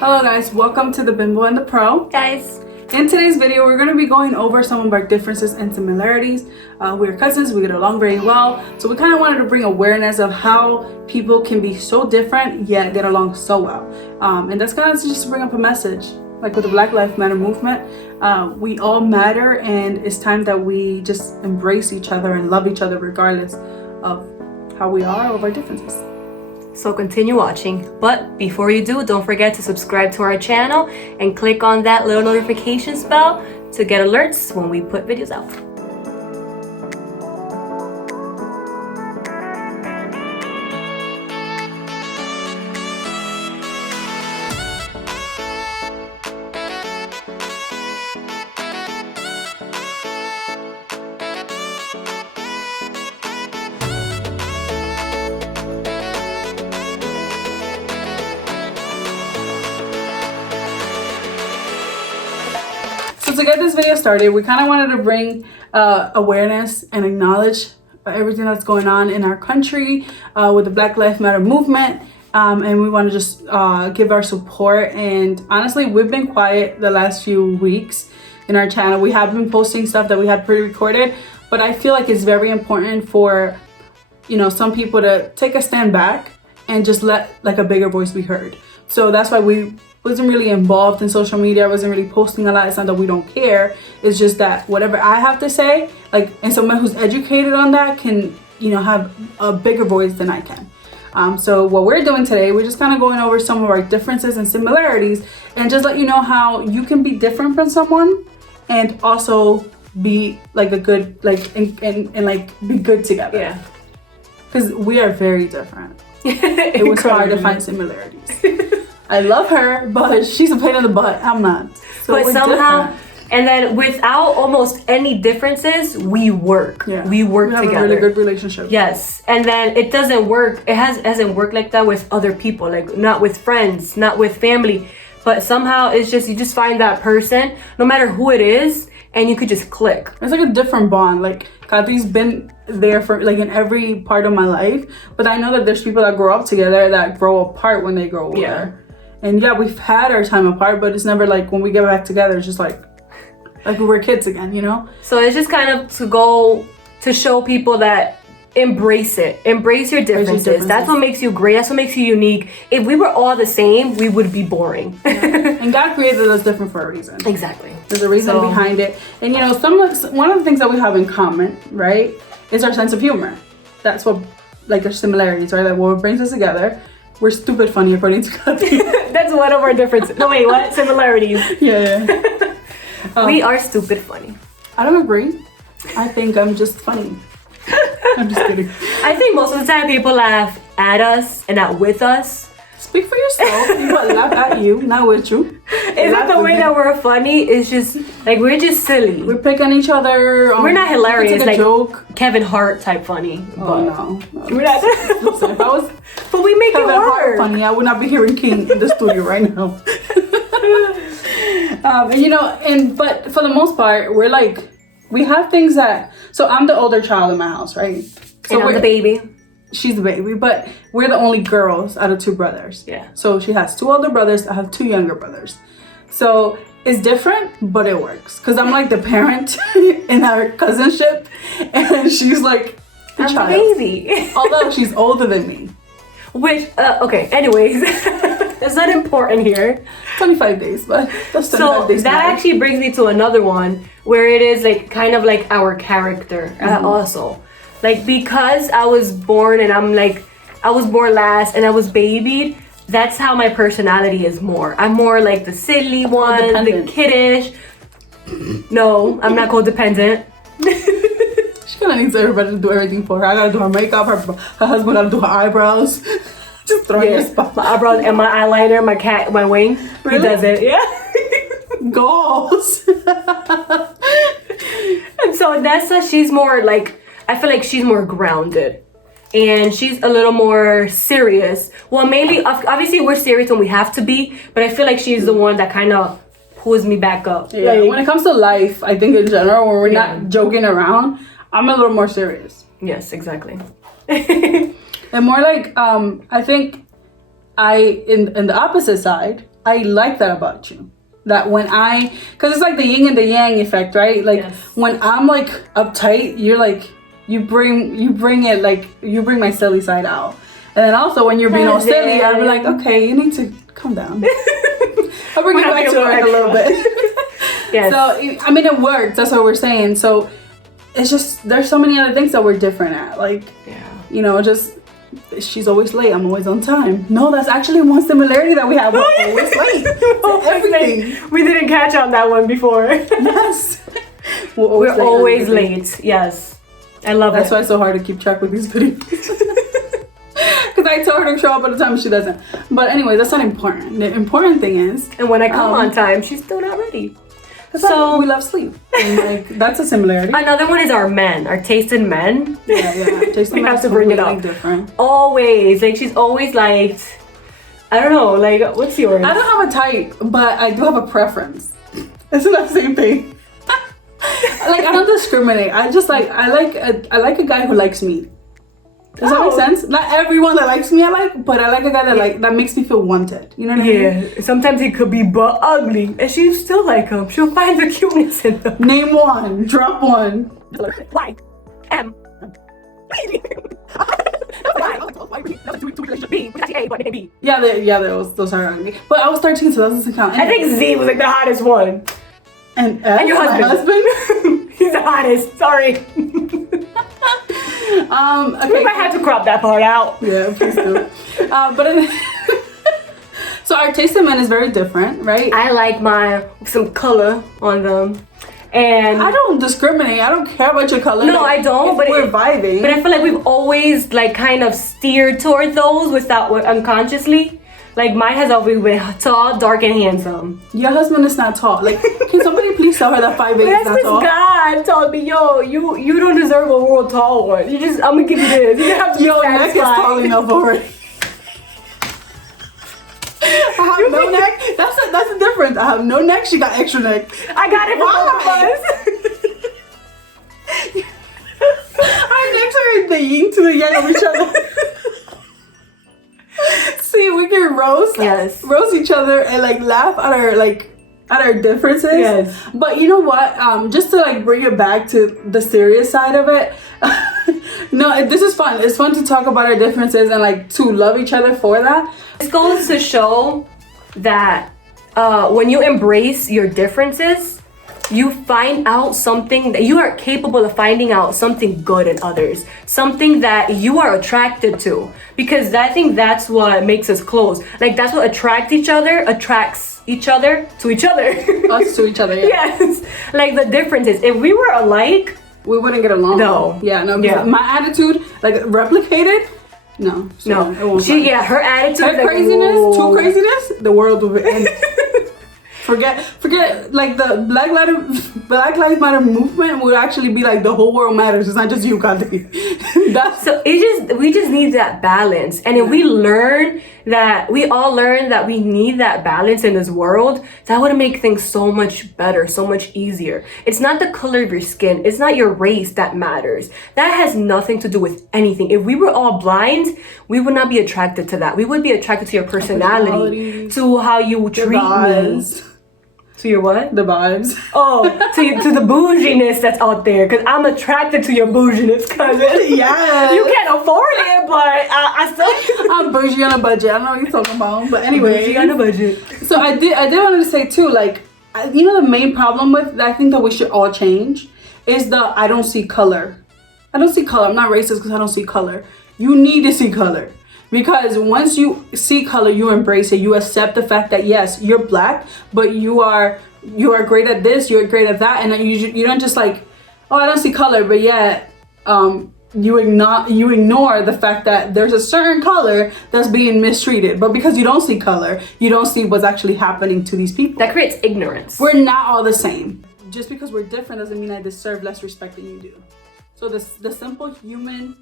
Hello guys, welcome to the Bimbo and the Pro. Guys, in today's video, we're going to be going over some of our differences and similarities. We're cousins, we get along very well. So we kind of wanted to bring awareness of how people can be so different yet get along so well. And that's kind of just to bring up a message. Like with the Black Lives Matter movement, we all matter, and it's time that we just embrace each other and love each other regardless of how we are or of our differences. so continue watching. But before you do, don't forget to subscribe to our channel and click on that little notification bell to get alerts when we put videos out. So to get this video started, we kind of wanted to bring awareness and acknowledge everything that's going on in our country with the Black Lives Matter movement. And we want to just give our support. And honestly, we've been quiet the last few weeks in our channel. We have been posting stuff that we had pre-recorded, but I feel like it's very important for, you know, some people to take a stand back and just let like a bigger voice be heard. So that's why we wasn't really involved in social media. I wasn't really posting a lot. It's not that we don't care. It's just that whatever I have to say, like, and someone who's educated on that can, you know, have a bigger voice than I can. So what we're doing today, we're just kind of going over some of our differences and similarities and just let you know how you can be different from someone and also be like a good, like, and like be good together. Yeah. Because we are very different. It was hard to find similarities. I love her, but she's a pain in the butt. I'm not. So but somehow, and then without almost any differences, we work. Yeah. We work together. We have a really good relationship. Yes, and then it doesn't work. It hasn't worked like that with other people, like not with friends, not with family. But somehow it's just, you just find that person, no matter who it is, and you could just click. It's like a different bond. Like Kathy's been there for like in every part of my life, but I know that there's people that grow up together that grow apart when they grow older. Yeah. And yeah, we've had our time apart, but it's never like when we get back together, it's just like we were kids again, you know? So it's just kind of to go to show people that embrace it. Embrace your differences. That's what makes you great. That's what makes you unique. If we were all the same, we would be boring. Yeah. And God created us different for a reason. Exactly. There's a reason behind it. And you know, one of the things that we have in common, right, is our sense of humor. That's what, like, our similarities, right? Like what brings us together. We're stupid funny according to Kathy. That's one of our differences. No, wait, what? Similarities. Yeah. We are stupid funny. I don't agree. I think I'm just funny. I'm just kidding. I think most of the time people laugh at us and not with us. Speak for yourself. People laugh at you, not with you. Is it the way that we're funny? It's just like we're just silly. We're picking each other. We're not hilarious, like joke. Kevin Hart type funny. Oh no. We're not. Listen, if I was, but we make Kevin it work. Hart funny, I would not be hearing King in the studio right now. You know, but for the most part, we're like, we have things that. So I'm the older child in my house, right? So and I'm the baby. She's the baby, but we're the only girls out of two brothers. Yeah. So she has two older brothers. I have two younger brothers. So it's different, but it works. Because I'm like the parent in our cousinship, and she's like the I'm child. The baby. Although she's older than me. Which, okay, anyways, that's not important here. 25 days, but that's 25 days. So that actually brings me to another one where it is like kind of like our character also. Like, because I was born and I was born last and I was babied, that's how my personality is more. I'm more like the silly one, the kiddish. No, I'm not codependent. She kind of needs everybody to do everything for her. I gotta do her makeup, her husband gotta do her eyebrows. Just throw your spot. My eyebrows and my eyeliner, my wing. Really? He does it, yeah. Goals. And so Nessa, she's more like, I feel like she's more grounded and she's a little more serious. Well, maybe, obviously we're serious when we have to be, but I feel like she's the one that kind of pulls me back up. Yeah, like, when it comes to life, I think in general, when we're not joking around, I'm a little more serious. Yes, exactly. And more like, I think in the opposite side, I like that about you. That when because it's like the yin and the yang effect, right? Like when I'm like uptight, you're like, you bring my silly side out. And then also when you're being all silly, I'll be like, okay, you need to calm down. I'll bring you back to earth a little bit. Yes. So, I mean, it works. That's what we're saying. So, it's just, there's so many other things that we're different at. Like, you know, just, she's always late. I'm always on time. No, that's actually one similarity that we have. We're always late. Everything. We didn't catch on that one before. Yes. We're always late. Yes. I love That's why it's so hard to keep track with these videos. Because I told her to show up at the time, she doesn't. But anyway, that's not important. The important thing is, and when I come on time, she's still not ready. So we love sleep. And like, that's a similarity. Another one is our men, our taste in men. Yeah. Taste in men have to bring it up. Different. Always, like she's always liked. I don't know, like what's yours? I don't have a type, but I do have a preference. Isn't that the same thing? Like I don't discriminate. I just like I like a guy who likes me. Does that make sense? Not everyone that likes me I like, but I like a guy that makes me feel wanted. You know what I mean? Yeah. Sometimes he could be butt ugly, and she still like him. She'll find the cuteness in them. Name one. Drop one. Like M. Yeah, those are ugly. But I was 13, so that doesn't count. I think Z was like the hottest one. And your husband? He's the hottest. Sorry. Okay. We might have to crop that part out. Yeah, please do. So our taste in men is very different, right? I like some color on them. And I don't discriminate. I don't care about your color. No, I don't. But we're vibing. But I feel like we've always like kind of steered toward those without unconsciously. Like mine has always been tall, dark, and handsome. Your husband is not tall. Like, can somebody please tell her that 5'8" is not tall? God told me, yo, you don't deserve a world tall one. I'm gonna give you this. You have to your neck is tall enough already. I have no neck. That's the difference. I have no neck. She got extra neck. I got it from both of us. Our necks are the yin to the yang of each other. See, we can roast each other and like laugh at our differences. Yes. But you know what? Just to like bring it back to the serious side of it. No, this is fun. It's fun to talk about our differences and like to love each other for that. This goes to show that when you embrace your differences, you find out something that you are capable of finding out something good in others, something that you are attracted to, because I think that's what makes us close. Like that's what attracts each other to each other. Us to each other. Yeah. Yes. Like the difference is if we were alike, we wouldn't get along. No. Yeah, no. Yeah. My attitude, like replicated. No. It won't her attitude. Her craziness, too craziness, the world will end. Forget like the Black Lives Matter movement would actually be like the whole world matters. It's not just you, Kati. We just need that balance. And if we all learn that we need that balance in this world, that would make things so much better, so much easier. It's not the color of your skin, it's not your race that matters. That has nothing to do with anything. If we were all blind, we would not be attracted to that. We would be attracted to your personality, to how you treat me. To your what? The vibes. Oh, to the bouginess that's out there. Because I'm attracted to your bouginess, cousin. Yeah. You can't afford it, but I still... I'm bougie on a budget. I don't know what you're talking about. But anyway. Bougie on a budget. So I did want to say too, like, you know the main problem with that I think that we should all change is the I don't see color. I don't see color. I'm not racist because I don't see color. You need to see color. Because once you see color, you embrace it. You accept the fact that yes, you're black, but you are great at this, you're great at that, and you don't just like, oh, I don't see color, but yet you ignore the fact that there's a certain color that's being mistreated. But because you don't see color, you don't see what's actually happening to these people. That creates ignorance. We're not all the same. Just because we're different doesn't mean I deserve less respect than you do. So the simple human.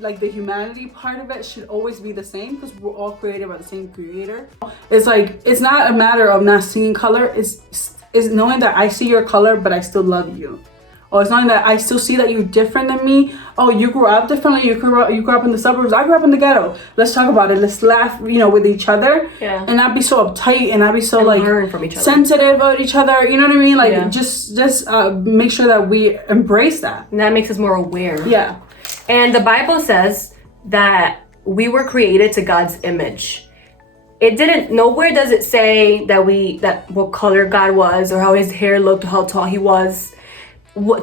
Like the humanity part of it should always be the same because we're all created by the same creator. It's like, it's not a matter of not seeing color, it's knowing that I see your color but I still love you. Oh, it's knowing that I still see that you're different than me. Oh, you grew up differently. You grew up in the suburbs. I grew up in the ghetto. Let's talk about it. Let's laugh, with each other. Yeah. And not be so uptight and not be so learn from each other. sensitive about each other. You know what I mean? Like Yeah. just make sure that we embrace that. And that makes us more aware. Yeah. And the Bible says that we were created to God's image. Nowhere does it say that what color God was or how his hair looked or how tall he was.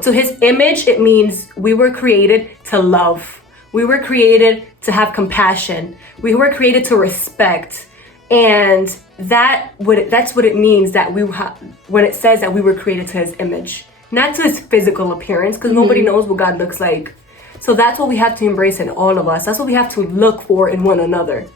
To his image, it means we were created to love. We were created to have compassion. We were created to respect. And that's what it means that when it says that we were created to his image, not to his physical appearance, because nobody knows what God looks like. So that's what we have to embrace in all of us. That's what we have to look for in one another.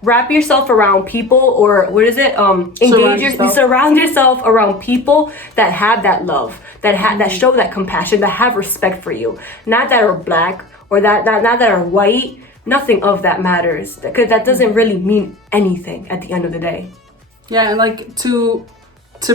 Wrap yourself around people, or what is it? Surround yourself around people that have that love, that show that compassion, that have respect for you. Not that are black or not that are white. Nothing of that matters, because that doesn't really mean anything at the end of the day. Yeah, and like to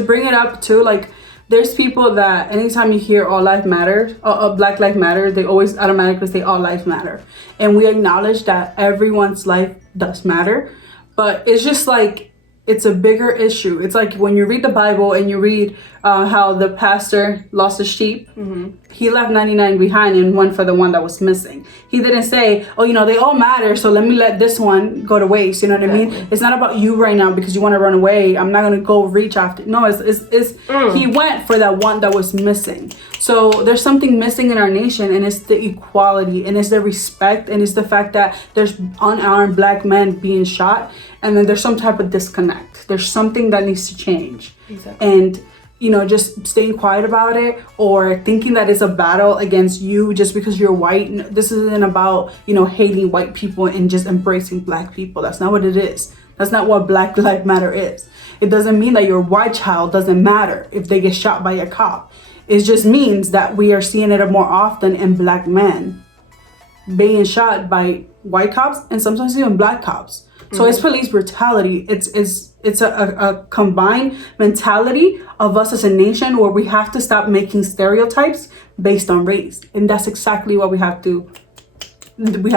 bring it up too, like there's people that anytime you hear all life matters, Black Lives Matter, they always automatically say all life matter. And we acknowledge that everyone's life does matter, but it's just like, it's a bigger issue. It's like when you read the Bible and you read how the pastor lost a sheep, he left 99 behind and went for the one that was missing. He didn't say, oh, they all matter, so let me let this one go to waste. You know what I mean? It's not about you right now because you want to run away. I'm not going to go reach after. No, he went for that one that was missing. So there's something missing in our nation, and it's the equality, and it's the respect, and it's the fact that there's unarmed black men being shot, and then there's some type of disconnect. There's something that needs to change. Exactly. And just staying quiet about it, or thinking that it's a battle against you just because you're white. This isn't about, hating white people and just embracing black people. That's not what it is. That's not what Black Lives Matter is. It doesn't mean that your white child doesn't matter if they get shot by a cop. It just means that we are seeing it more often in black men being shot by white cops and sometimes even black cops. So it's police brutality. It's a combined mentality of us as a nation where we have to stop making stereotypes based on race. And that's exactly what we have to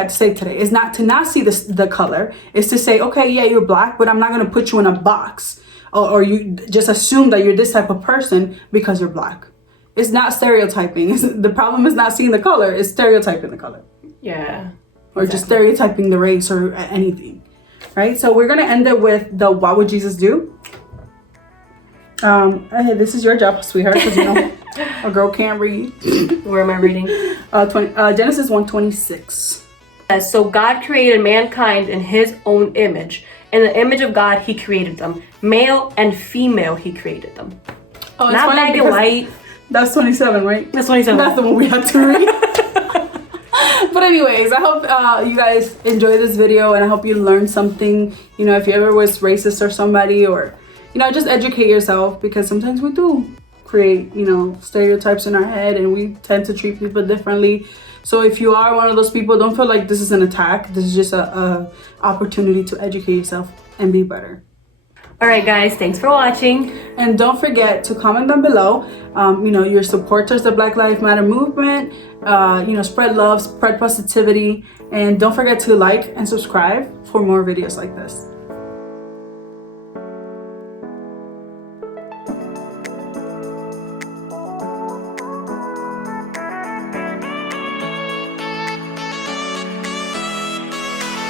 say today. It's not to not see the color. It's to say, okay, yeah, you're black, but I'm not going to put you in a box or you just assume that you're this type of person because you're black. It's not stereotyping. The problem is not seeing the color. It's stereotyping the color. Yeah. Or just stereotyping the race or anything. Right? So we're going to end it with the what would Jesus do? Hey, this is your job, sweetheart, because a girl can't read. Where am I reading? Genesis 1:26. So God created mankind in his own image. In the image of God, he created them. Male and female, he created them. Oh, not black and white. That's 27, right? That's 27. That's the one we had to read. But anyways, I hope you guys enjoy this video, and I hope you learned something. If you ever was racist or somebody, or just educate yourself, because sometimes we do create stereotypes in our head, and we tend to treat people differently. So if you are one of those people, don't feel like this is an attack. This is just a opportunity to educate yourself and be better. All right, guys, thanks for watching. And don't forget to comment down below, your supporters, the Black Lives Matter movement, spread love, spread positivity, and don't forget to like and subscribe for more videos like this.